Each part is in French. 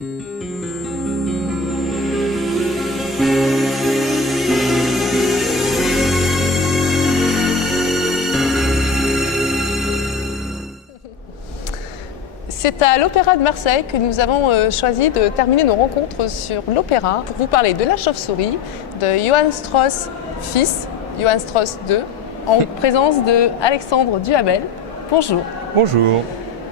C'est à l'Opéra de Marseille que nous avons choisi de terminer nos rencontres sur l'opéra pour vous parler de La Chauve-souris, de Johann Strauss fils, Johann Strauss II, en présence de Alexandre Duhamel. Bonjour. Bonjour.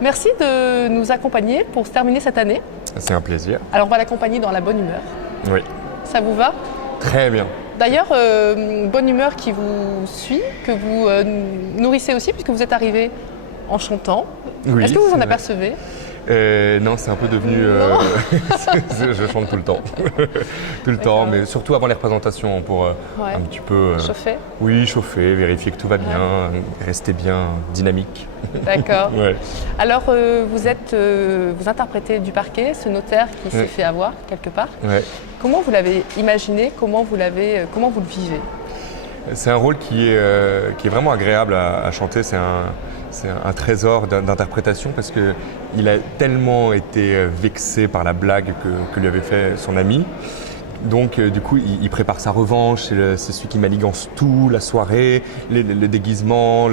Merci de nous accompagner pour se terminer cette année. C'est un plaisir. Alors on va l'accompagner dans la bonne humeur. Oui. Ça vous va? Très bien. D'ailleurs, bonne humeur qui vous suit, que vous nourrissez aussi puisque vous êtes arrivé en chantant. Oui, est-ce que vous en vrai. apercevez? Non, c'est un peu devenu... je chante tout le temps. Tout le temps, mais surtout avant les représentations pour un petit peu... Chauffer? Oui, chauffer, vérifier que tout va bien, rester bien dynamique. D'accord. Ouais. Alors, vous interprétez du parquet, ce notaire qui s'est fait avoir quelque part. Ouais. Comment vous l'avez imaginé? Comment vous le vivez? C'est un rôle qui est vraiment agréable à chanter. C'est un trésor d'interprétation parce qu'il a tellement été vexé par la blague que lui avait fait son ami. Donc du coup, il prépare sa revanche, c'est celui qui manigance tout, la soirée, le déguisement.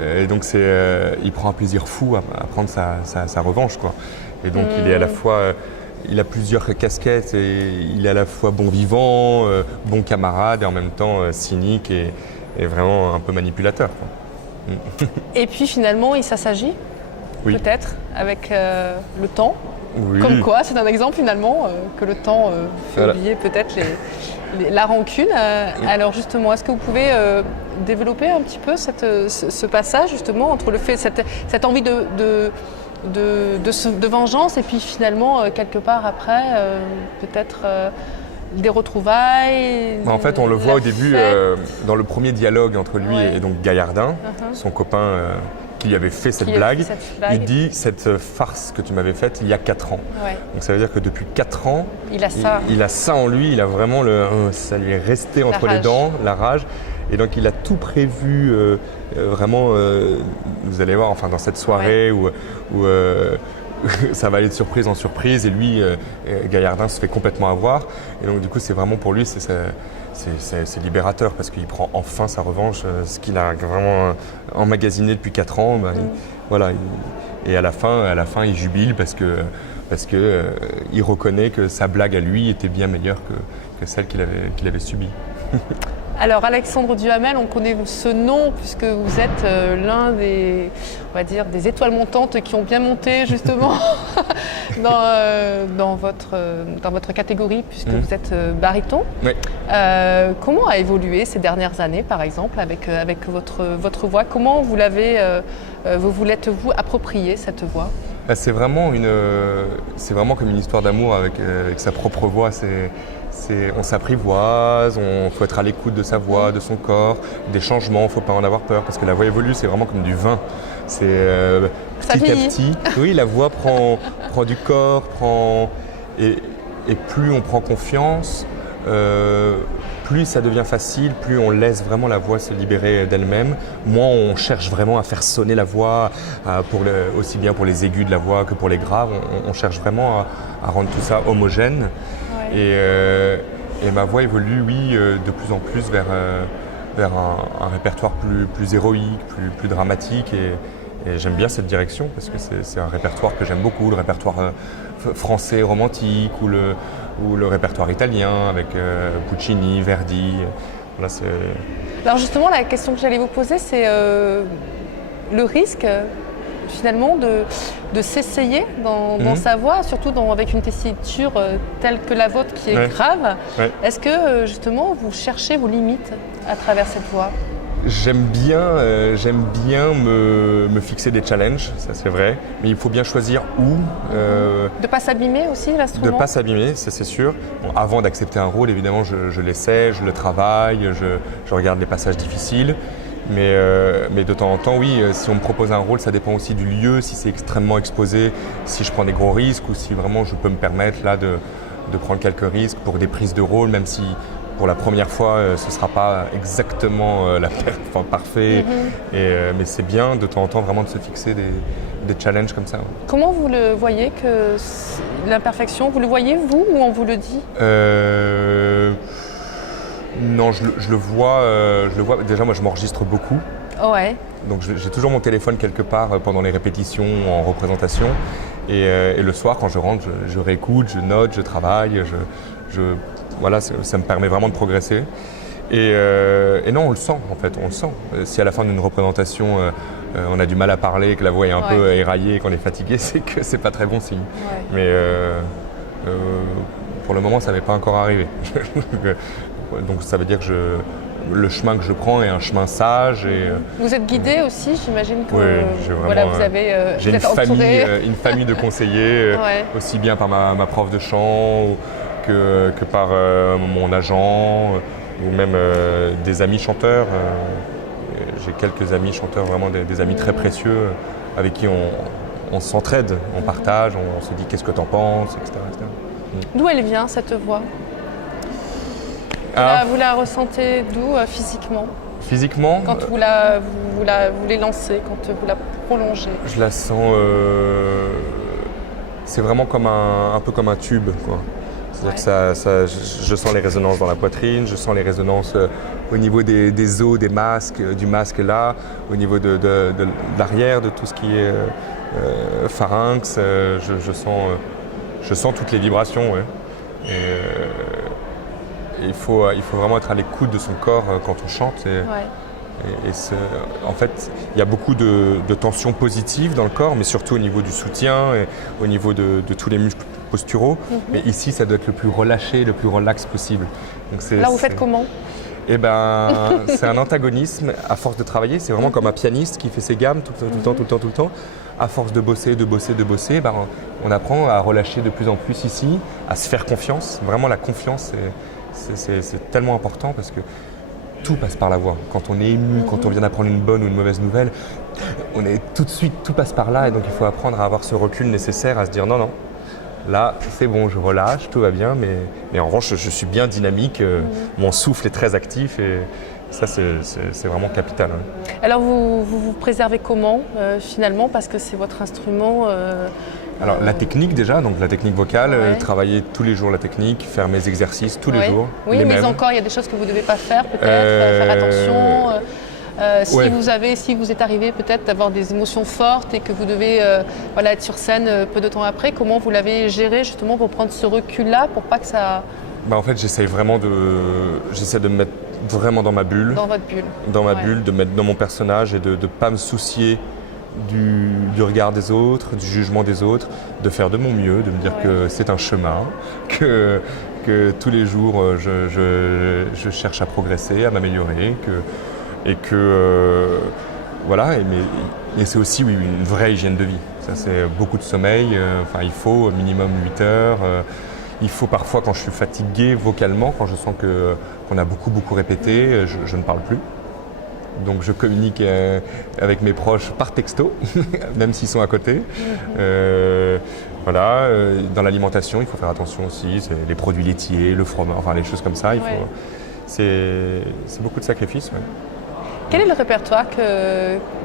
Et donc il prend un plaisir fou à prendre sa revanche, quoi. Et donc il est à la fois... Il a plusieurs casquettes et il est à la fois bon vivant, bon camarade et en même temps cynique et vraiment un peu manipulateur, quoi. Et puis finalement, il s'assagit, Oui. peut-être, avec le temps. Oui. Comme quoi, c'est un exemple finalement que le temps fait Voilà. oublier peut-être la rancune. Alors justement, est-ce que vous pouvez développer un petit peu ce passage justement entre le fait, cette envie de vengeance et puis finalement quelque part après peut-être des retrouvailles. En fait, on le voit au début dans le premier dialogue entre lui Ouais. et donc Gaillardin, son copain qui lui avait fait cette blague. Il dit « cette farce que tu m'avais faite il y a 4 ans Ouais. ». Donc ça veut dire que depuis 4 ans, Il a ça. il a ça en lui, il a vraiment ça lui est resté entre les rage. dents, la rage. Et donc il a tout prévu vraiment, vous allez voir, enfin dans cette soirée où ça va aller de surprise en surprise et lui, Gaillardin se fait complètement avoir. Et donc du coup c'est vraiment pour lui, c'est libérateur parce qu'il prend enfin sa revanche, ce qu'il a vraiment emmagasiné depuis 4 ans. Voilà, et à la fin il jubile parce que il reconnaît que sa blague à lui était bien meilleure que celle qu'il avait subie. Alors Alexandre Duhamel, on connaît ce nom puisque vous êtes l'un des, on va dire, des étoiles montantes qui ont bien monté justement dans votre catégorie puisque vous êtes baryton. Oui. Comment a évolué ces dernières années par exemple avec votre voix? Comment vous l'êtes-vous approprié cette voix? C'est vraiment comme une histoire d'amour avec sa propre voix. On s'apprivoise, faut être à l'écoute de sa voix, de son corps, des changements, il ne faut pas en avoir peur parce que la voix évolue, c'est vraiment comme du vin. C'est petit à petit. Oui, la voix prend du corps, et plus on prend confiance, plus ça devient facile, plus on laisse vraiment la voix se libérer d'elle-même, moins on cherche vraiment à faire sonner la voix, aussi bien pour les aigus de la voix que pour les graves. On cherche vraiment à rendre tout ça homogène. Ouais. Et ma voix évolue, oui, de plus en plus vers un répertoire plus héroïque, plus dramatique. Et j'aime bien cette direction parce que c'est un répertoire que j'aime beaucoup, le répertoire français romantique ou le répertoire italien avec Puccini, Verdi. Voilà, Alors justement, la question que j'allais vous poser, c'est le risque finalement de s'essayer dans sa voix, surtout avec une tessiture telle que la vôtre qui est grave. Ouais. Est-ce que justement vous cherchez vos limites à travers cette voix? J'aime bien me fixer des challenges, ça c'est vrai, mais il faut bien choisir où. De ne pas s'abîmer aussi l'instrument? De ne pas s'abîmer, ça c'est sûr. Bon, avant d'accepter un rôle, évidemment, je l'essaie, je le travaille, je regarde les passages difficiles. Mais de temps en temps, oui, si on me propose un rôle, ça dépend aussi du lieu, si c'est extrêmement exposé, si je prends des gros risques ou si vraiment je peux me permettre là de prendre quelques risques pour des prises de rôle, même si pour la première fois, ce ne sera pas exactement parfait, mais c'est bien de temps en temps vraiment de se fixer des challenges comme ça. Ouais. Comment vous le voyez, que l'imperfection, vous le voyez vous ou on vous le dit? Non, je le vois. Déjà, moi, je m'enregistre beaucoup. Ouais. Donc, j'ai toujours mon téléphone quelque part pendant les répétitions, en représentation. Et le soir, quand je rentre, je réécoute, je note, je travaille. Voilà, ça me permet vraiment de progresser. Et non, on le sent, en fait. On le sent. Si à la fin d'une représentation, on a du mal à parler, que la voix est un peu éraillée, qu'on est fatigué, c'est que c'est pas très bon signe. Ouais. Mais pour le moment, ça n'avait pas encore arrivé. Donc ça veut dire que le chemin que je prends est un chemin sage. Vous êtes guidé aussi, j'imagine que j'ai une famille de conseillers, aussi bien par ma prof de chant que par mon agent ou même des amis chanteurs. J'ai quelques amis chanteurs, vraiment des amis très précieux avec qui on s'entraide, on partage, on se dit qu'est-ce que t'en penses, etc. D'où elle vient cette voix? Vous la ressentez d'où physiquement? Physiquement, quand vous les lancez, quand vous la prolongez? Je la sens, c'est vraiment comme un peu comme un tube, quoi. C'est-à-dire que je sens les résonances dans la poitrine, je sens les résonances au niveau des os, des masques, du masque là, au niveau de l'arrière, de tout ce qui est pharynx. Je sens toutes les vibrations. Ouais. Et il faut vraiment être à l'écoute de son corps quand on chante. En fait, il y a beaucoup de tensions positives dans le corps, mais surtout au niveau du soutien et au niveau de tous les muscles posturaux. Mais ici, ça doit être le plus relâché, le plus relax possible. Donc là, vous faites comment? Eh ben, c'est un antagonisme à force de travailler. C'est vraiment comme un pianiste qui fait ses gammes tout le temps. À force de bosser, on apprend à relâcher de plus en plus ici, à se faire confiance. Vraiment, la confiance, c'est tellement important parce que tout passe par la voix. Quand on est ému, quand on vient d'apprendre une bonne ou une mauvaise nouvelle, on est tout de suite, tout passe par là. Et donc, il faut apprendre à avoir ce recul nécessaire, à se dire non, là, c'est bon, je relâche, tout va bien. Mais en revanche, je suis bien dynamique, mon souffle est très actif et ça, c'est vraiment capital. Hein. Alors, vous préservez comment, finalement, parce que c'est votre instrument Alors, la technique déjà, donc la technique vocale, travailler tous les jours la technique, faire mes exercices tous les jours. Oui, mais encore, il y a des choses que vous ne devez pas faire, peut-être, faire attention. Si vous êtes arrivé peut-être d'avoir des émotions fortes et que vous devez être sur scène peu de temps après, comment vous l'avez géré justement pour prendre ce recul-là, pour pas que ça... En fait, j'essaie de me mettre vraiment dans ma bulle. Dans votre bulle. Dans ma bulle, de me mettre dans mon personnage et de ne pas me soucier du regard des autres, du jugement des autres, de faire de mon mieux, de me dire que c'est un chemin, que tous les jours je cherche à progresser, à m'améliorer, mais c'est aussi une vraie hygiène de vie. Ça, c'est beaucoup de sommeil, il faut minimum 8 heures. Il faut parfois, quand je suis fatigué vocalement, quand je sens qu'on a beaucoup répété, je ne parle plus. Donc je communique avec mes proches par texto, même s'ils sont à côté. Dans l'alimentation, il faut faire attention aussi, c'est les produits laitiers, le fromage, les choses comme ça. C'est beaucoup de sacrifices. Ouais. Quel est le répertoire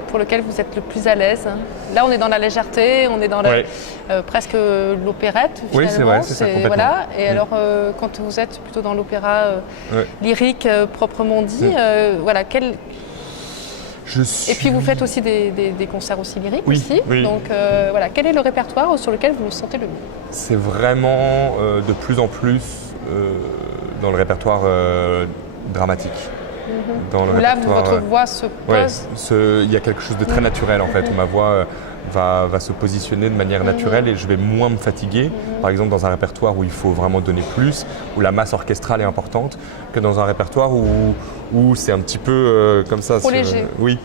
pour lequel vous êtes le plus à l'aise? Là, on est dans la légèreté, on est dans presque l'opérette, finalement. Oui, c'est vrai, c'est ça, complètement. Voilà. Et alors, quand vous êtes plutôt dans l'opéra lyrique, proprement dit, Et puis, vous faites aussi des concerts aussi lyriques aussi. Oui. Donc, quel est le répertoire sur lequel vous vous sentez le mieux? C'est vraiment de plus en plus dans le répertoire dramatique. Là, votre voix se pose. Il y a quelque chose de très naturel en fait, où ma voix va se positionner de manière naturelle et je vais moins me fatiguer. Par exemple, dans un répertoire où il faut vraiment donner plus, où la masse orchestrale est importante, que dans un répertoire où c'est un petit peu comme ça. Trop léger. Oui,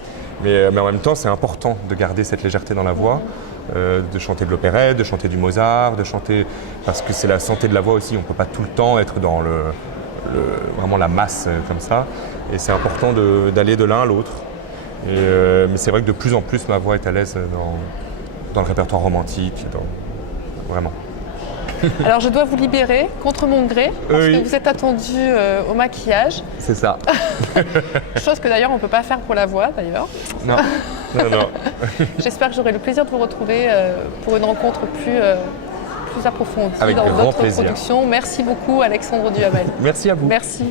mais en même temps, c'est important de garder cette légèreté dans la voix, de chanter de l'opérette, de chanter du Mozart, de chanter parce que c'est la santé de la voix aussi. On ne peut pas tout le temps être dans vraiment la masse comme ça. Et c'est important d'aller de l'un à l'autre. Mais c'est vrai que de plus en plus, ma voix est à l'aise dans le répertoire romantique, vraiment. Alors je dois vous libérer contre mon gré parce Oui. que vous êtes attendu au maquillage, C'est ça. chose que d'ailleurs on ne peut pas faire pour la voix d'ailleurs. Non, non, non. J'espère que j'aurai le plaisir de vous retrouver pour une rencontre plus approfondie Avec dans grand d'autres plaisir. productions. Merci beaucoup Alexandre Duhamel. Merci à vous. Merci.